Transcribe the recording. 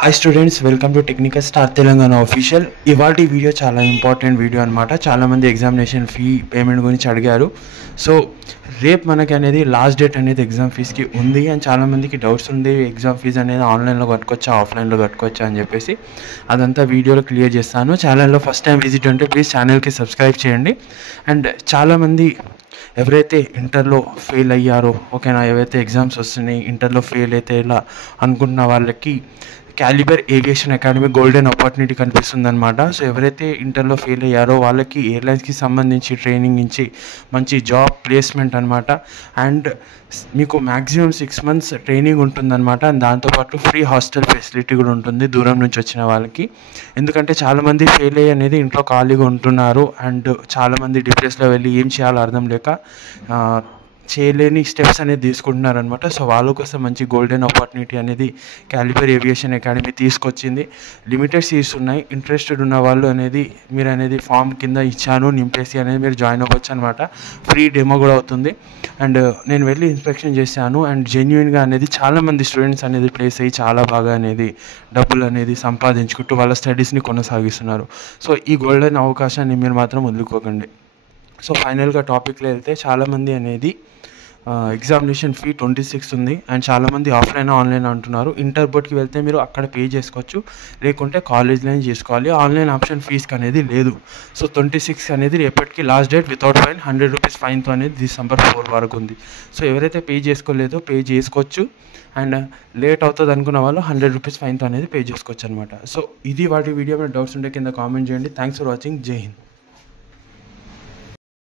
Hi students, welcome to technical star Telangana official. ఇవాల్టి video చాలా important video అనమాట. చాలామంది ఎగ్జామినేషన్ ఫీ పేమెంట్ గురించి అడిగారు. సో రేపు మనకి అనేది లాస్ట్ డేట్ అనేది ఎగ్జామ్ ఫీజ్కి ఉంది అండ్ చాలామందికి డౌట్స్ ఉంది, ఎగ్జామ్ ఫీజ్ అనేది ఆన్లైన్లో కట్టుకోవచ్చా ఆఫ్లైన్లో కట్టుకోవచ్చా అని చెప్పేసి అదంతా వీడియోలో క్లియర్ చేస్తాను. ఛానల్లో ఫస్ట్ టైం విజిట్ ఉంటే ప్లీజ్ ఛానల్కి సబ్స్క్రైబ్ చేయండి. అండ్ చాలామంది ఎవరైతే ఇంటర్లో ఫెయిల్ అయ్యారో, ఓకేనా, ఎవరైతే ఎగ్జామ్స్ వస్తున్నాయి ఇంటర్లో ఫెయిల్ అయితే ఇలా అనుకుంటున్న వాళ్ళకి Caliber aviation academy golden opportunity కనిపిస్తుందన్నమాట. సో ఎవరైతే ఇంటర్లో ఫెయిల్ అయ్యారో వాళ్ళకి ఎయిర్లైన్స్కి సంబంధించి ట్రైనింగ్ ఇచ్చి మంచి జాబ్ ప్లేస్మెంట్ అనమాట. అండ్ మీకు మ్యాక్సిమం 6 months ట్రైనింగ్ ఉంటుందన్నమాట. అండ్ దాంతోపాటు ఫ్రీ హాస్టల్ ఫెసిలిటీ కూడా ఉంటుంది దూరం నుంచి వచ్చిన వాళ్ళకి. ఎందుకంటే చాలామంది ఫెయిల్ అయ్యి అనేది ఇంట్లో ఖాళీగా ఉంటున్నారు అండ్ చాలామంది డిప్రెస్లో వెళ్ళి ఏం చేయాలో అర్థం లేక చేయలేని స్టెప్స్ అనేది తీసుకుంటున్నారనమాట. సో వాళ్ళ కోసం మంచి గోల్డెన్ ఆపర్చునిటీ అనేది క్యాలిబర్ ఏవియేషన్ అకాడమీ తీసుకొచ్చింది. లిమిటెడ్ సీట్స్ ఉన్నాయి. ఇంట్రెస్టెడ్ ఉన్న వాళ్ళు అనేది మీరు అనేది ఫామ్ కింద ఇచ్చాను నింపేసి అనేది మీరు జాయిన్ అవ్వచ్చు అనమాట. ఫ్రీ డెమో కూడా అవుతుంది. అండ్ నేను వెళ్ళి ఇన్స్పెక్షన్ చేశాను అండ్ జెన్యున్గా అనేది చాలామంది స్టూడెంట్స్ అనేది ప్లేస్ అయ్యి చాలా బాగా అనేది డబ్బులు అనేది సంపాదించుకుంటూ వాళ్ళ స్టడీస్ని కొనసాగిస్తున్నారు. సో ఈ గోల్డెన్ అవకాశాన్ని మీరు మాత్రం వదులుకోకండి. సో ఫైనల్గా టాపిక్లో వెళ్తే చాలామంది అనేది ఎగ్జామినేషన్ ఫీ 26 ఉంది అండ్ చాలామంది ఆఫ్లైన్ ఆన్లైన్ అంటున్నారు. ఇంటర్ బోర్డ్కి వెళ్తే మీరు అక్కడ పే చేసుకోవచ్చు, లేకుంటే కాలేజ్లోనే చేసుకోవాలి. ఆన్లైన్ ఆప్షన్ ఫీజ్కి అనేది లేదు. సో 26 అనేది రేపటికి last date without fine. 100 rupees ఫైన్తో అనేది December 4 వరకు ఉంది. సో ఎవరైతే పే చేసుకోలేదో పే చేసుకోవచ్చు అండ్ లేట్ అవుతుంది అనుకున్న వాళ్ళు 100 రూపీస్ ఫైన్తో అనేది పే చేసుకోవచ్చు అనమాట. సో ఇది వాటి వీడియో. మీద డౌట్స్ ఉంటే కింద కామెంట్ చేయండి. Thanks for watching. జై హింద్.